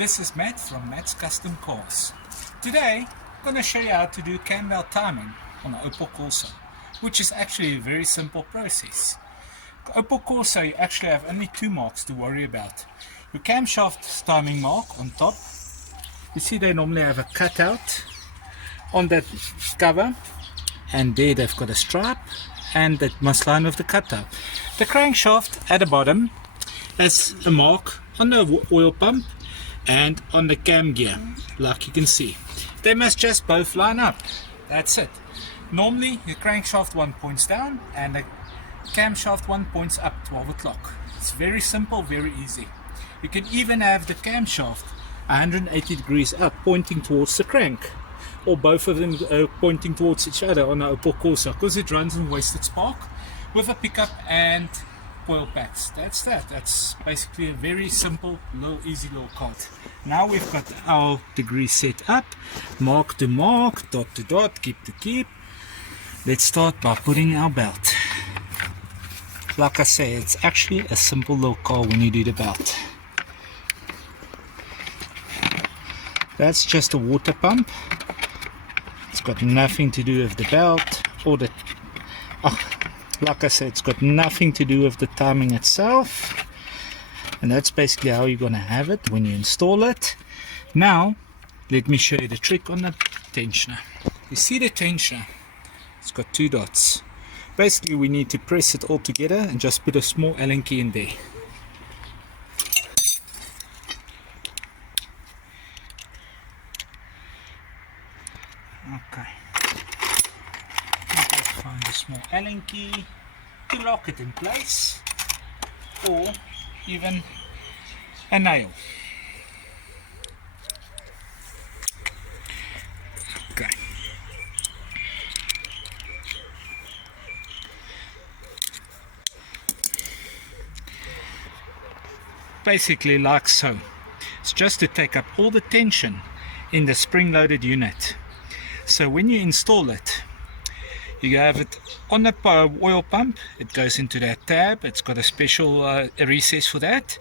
This is Matt from Matt's Custom Cars. Today I'm going to show you how to do cambelt timing on an Opel Corsa, which is actually a very simple process. Opel Corsa, you actually have only two marks to worry about. Your camshaft timing mark on top. You see they normally have a cutout on that cover, and there they've got a stripe and that must line with the cutout. The crankshaft at the bottom has a mark on the oil pump and on the cam gear, like you can see. They must just both line up. That's it. Normally the crankshaft one points down and the camshaft one points up 12 o'clock. It's very simple, very easy. You can even have the camshaft 180 degrees up, pointing towards the crank, or both of them pointing towards each other on an Opel Corsa, because it runs on wasted spark with a pickup and oil packs. That's that. That's basically a very simple, easy little card. Now we've got our degree set up, mark to mark, dot to dot, keep to keep. Let's start by putting our belt. Like I say, it's actually a simple little car when you do the belt. That's just a water pump. It's got nothing to do with the belt or the... like I said, it's got nothing to do with the timing itself. And that's basically how you're going to have it when you install it. Now, let me show you the trick on the tensioner. You see the tensioner? It's got two dots. Basically, we need to press it all together and just put a small Allen key in there. Okay. Just find a small Allen key to lock it in place, or even a nail. Okay. Basically like so. It's just to take up all the tension in the spring-loaded unit. So when you install it, you have it on the oil pump. It goes into that tab. It's got a special recess for that.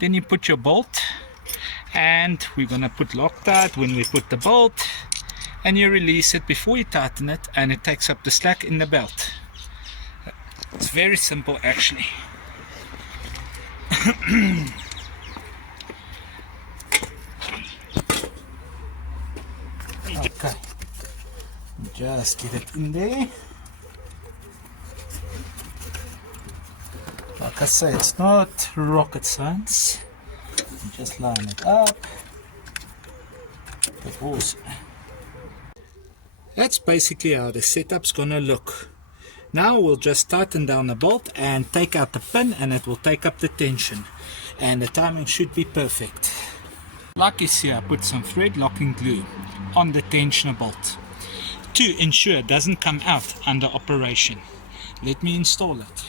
Then you put your bolt, and we're gonna put Loctite when we put the bolt, and you release it before you tighten it, and it takes up the slack in the belt. It's very simple actually. Okay, just get it in there. Like I say, it's not rocket science. Just line it up. But also, that's basically how the setup's gonna look. Now we'll just tighten down the bolt and take out the pin, and it will take up the tension, and the timing should be perfect. Like you see, I put some thread locking glue on the tensioner bolt to ensure it doesn't come out under operation. Let me install it.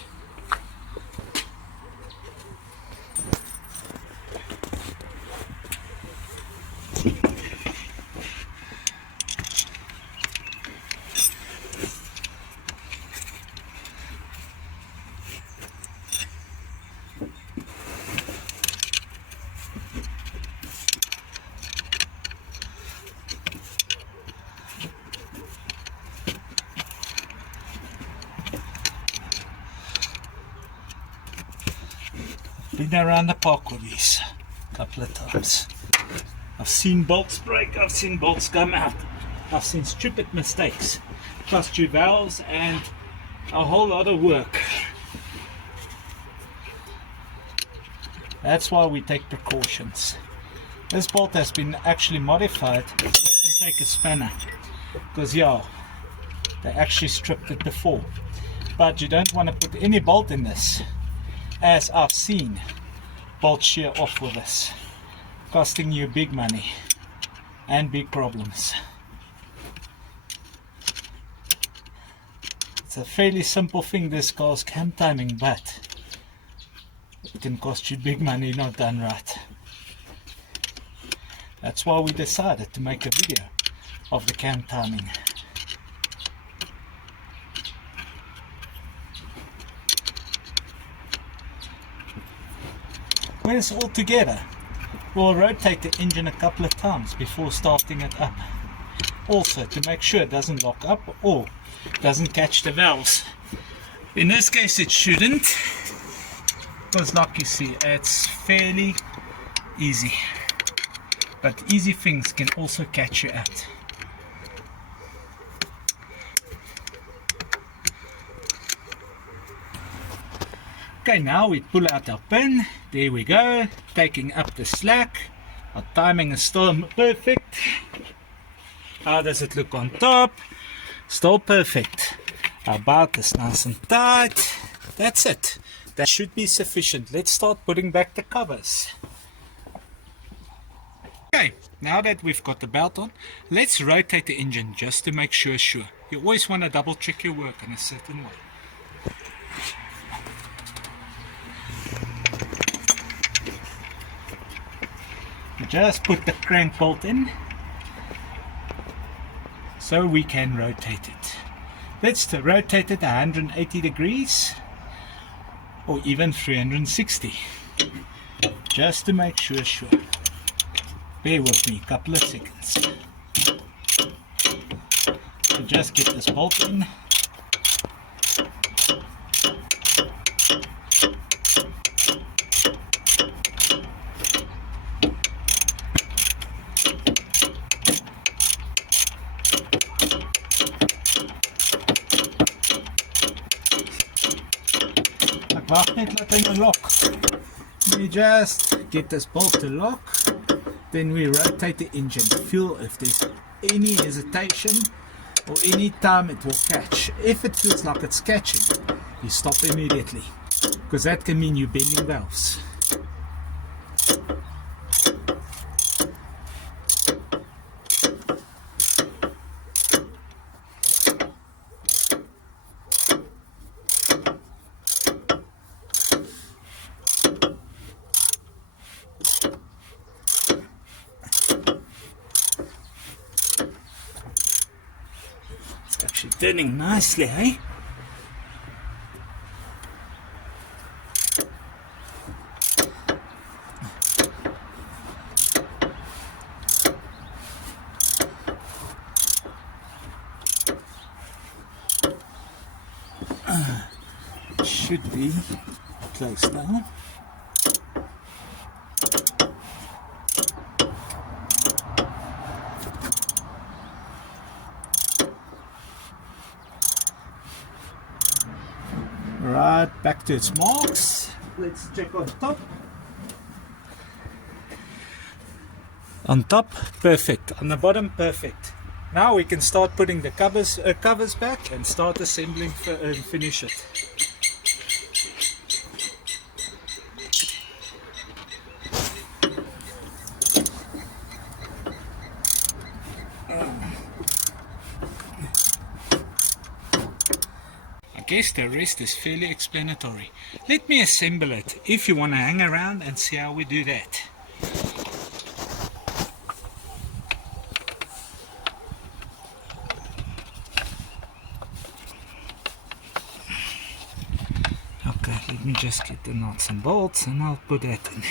Been around the park with these a couple of times. I've seen bolts break, I've seen bolts come out, I've seen stupid mistakes, cost you valves and a whole lot of work. That's why we take precautions. This bolt has been actually modified to take a spanner, because yeah, they actually stripped it before. But you don't want to put any bolt in this, as I've seen bolts shear off with this, costing you big money and big problems. It's a fairly simple thing, this car's cam timing, but it can cost you big money not done right. That's why we decided to make a video of the cam timing. When it's all together, We'll rotate the engine a couple of times before starting it up. Also to make sure it doesn't lock up or doesn't catch the valves. In this case it shouldn't, because like you see, it's fairly easy. But easy things can also catch you out. Okay, now we pull out our pin. There we go, taking up the slack. Our timing is still perfect. How does it look on top? Still perfect. Our bout is nice and tight. That's it. That should be sufficient. Let's start putting back the covers. Okay, now that we've got the belt on, let's rotate the engine just to make sure. You always want to double check your work in a certain way. Just put the crank bolt in so we can rotate it. Let's rotate it 180 degrees or even 360, just to make sure. Bear with me a couple of seconds. So just get this bolt in. Wacht net, laat hom lock. We just get this bolt to lock, then we rotate the engine, feel if there's any hesitation or any time it will catch. If it feels like it's catching, you stop immediately, because that can mean you're bending valves. Actually turning nicely, eh? Should be close now. Right, back to its marks. Let's check on top. On top, perfect. On the bottom, perfect. Now we can start putting the covers back and start assembling and finish it. I guess the rest is fairly explanatory. Let me assemble it if you want to hang around and see how we do that. Okay, let me just get the nuts and bolts and I'll put that in.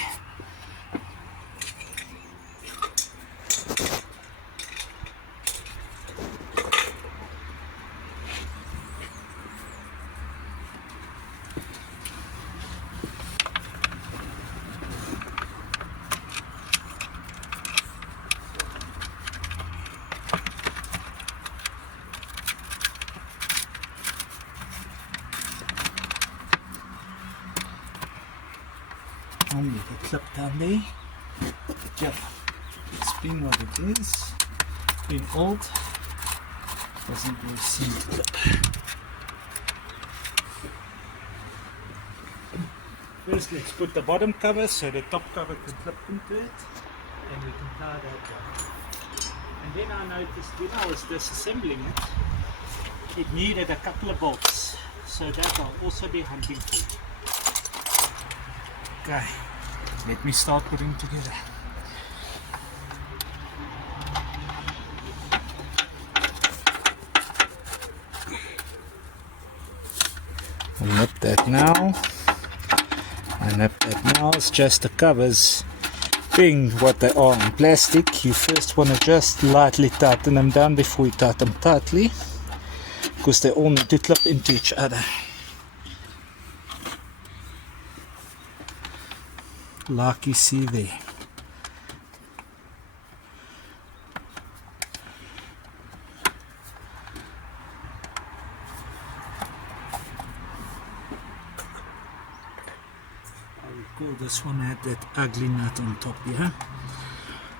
Only the clip down there. Yep, it's been what it is. Been old, doesn't really seem to clip. First, let's put the bottom cover so the top cover can clip into it, and we can tie that down. And then I noticed when I was disassembling it, it needed a couple of bolts, so that I'll also be hunting for. Okay, let me start putting together. Unwrap that now. Unwrap that now. It's just the covers being what they are in plastic, you first want to just lightly tighten them down before you tighten them tightly, because they all need to clip into each other, like you see there. This one had that ugly nut on top here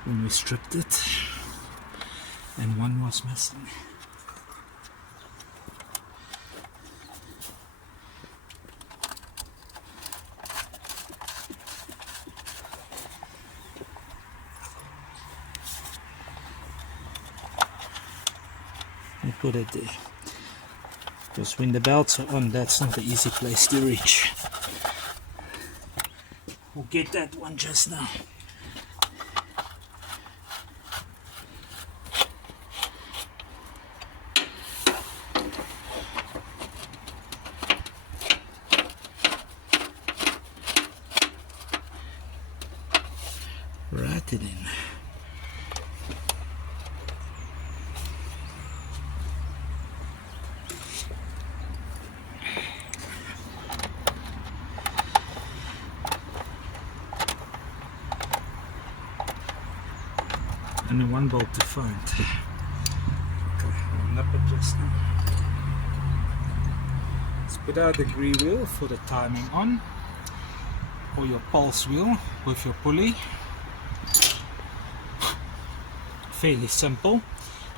when we stripped it, and one was missing. We put it there because when the belts are on, that's not an easy place to reach. We'll get that one just now. Right it in. And then one bolt to find. Okay, I'll nip it just now. Let's put out the green wheel for the timing on, or your pulse wheel with your pulley. Fairly simple.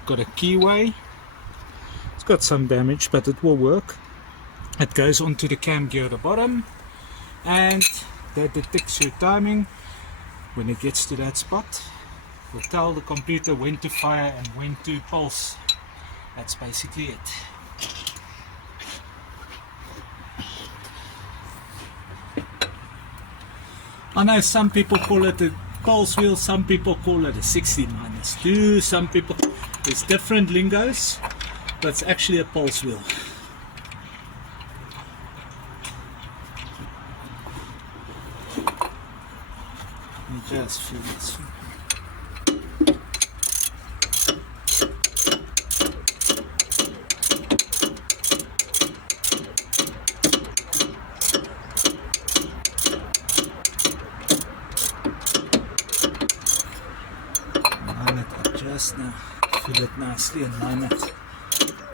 Got a keyway. It's got some damage, but it will work. It goes onto the cam gear at the bottom, and that detects your timing. When it gets to that spot, will tell the computer when to fire and when to pulse. That's basically it. I know some people call it a pulse wheel, some people call it a 60-2, some people, there's different lingos, but it's actually a pulse wheel. Let me just feel this one. Now fill it nicely and line it,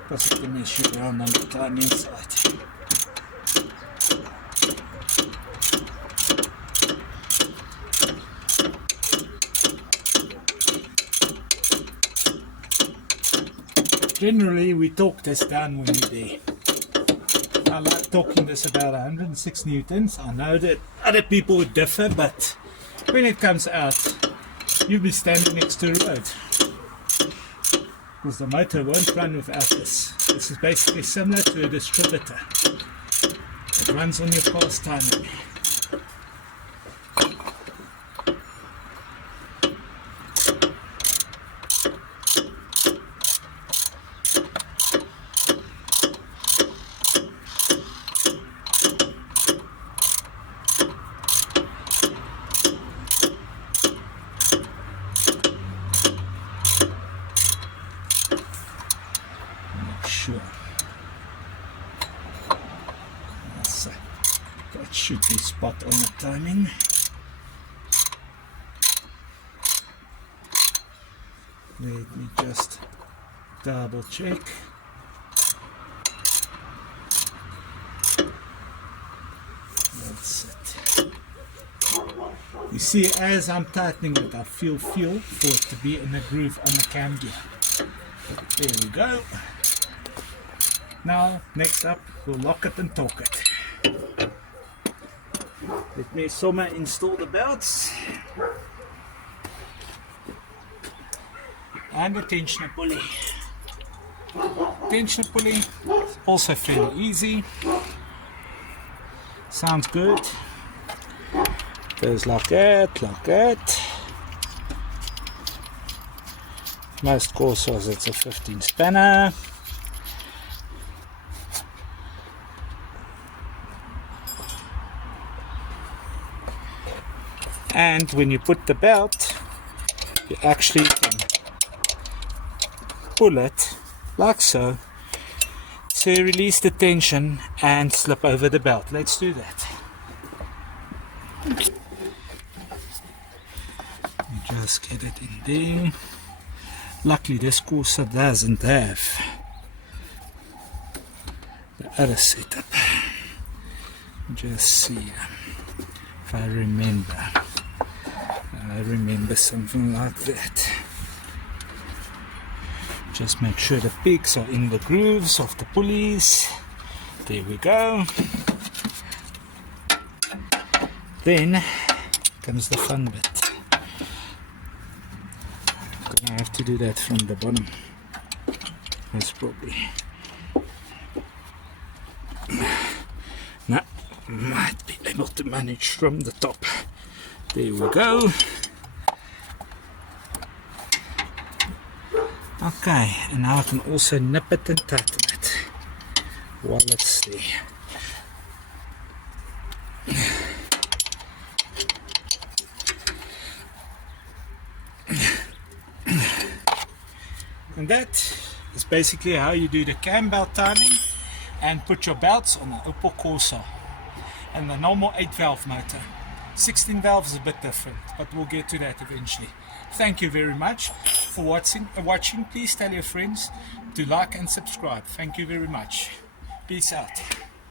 because it can mess you around on the time inside. Generally we torque this down when you're there. I like torquing this about 106 newtons. I know that other people would differ, but when it comes out, you'll be standing next to the road, because the motor won't run without this. This is basically similar to a distributor. It runs on your car's timing. Sure. That should be spot on the timing. Let me just double check. That's it. You see, as I'm tightening it, I feel for it to be in a groove on the cam gear. There we go. Now, next up, we'll lock it and torque it. Let me somewhere install the belts. And the tensioner pulley. Tensioner pulley, also fairly easy. Sounds good. Goes like that, like that. Most Corsas it's a 15 spanner. And when you put the belt, you actually can pull it like so, so you release the tension and slip over the belt. Let's do that. You just get it in there. Luckily this Corsa doesn't have the other setup. Just see if I remember. I remember something like that. Just make sure the pegs are in the grooves of the pulleys. There we go. Then comes the fun bit. Gonna have to do that from the bottom. That's probably. No, might be able to manage from the top. There we go. Okay, and now I can also nip it and tighten it while it's there. And that is basically how you do the cam belt timing and put your belts on the Opel Corsa and the normal 8-valve motor. 16 valves is a bit different, but we'll get to that eventually. Thank you very much for watching. Please tell your friends to like and subscribe. Thank you very much. Peace out.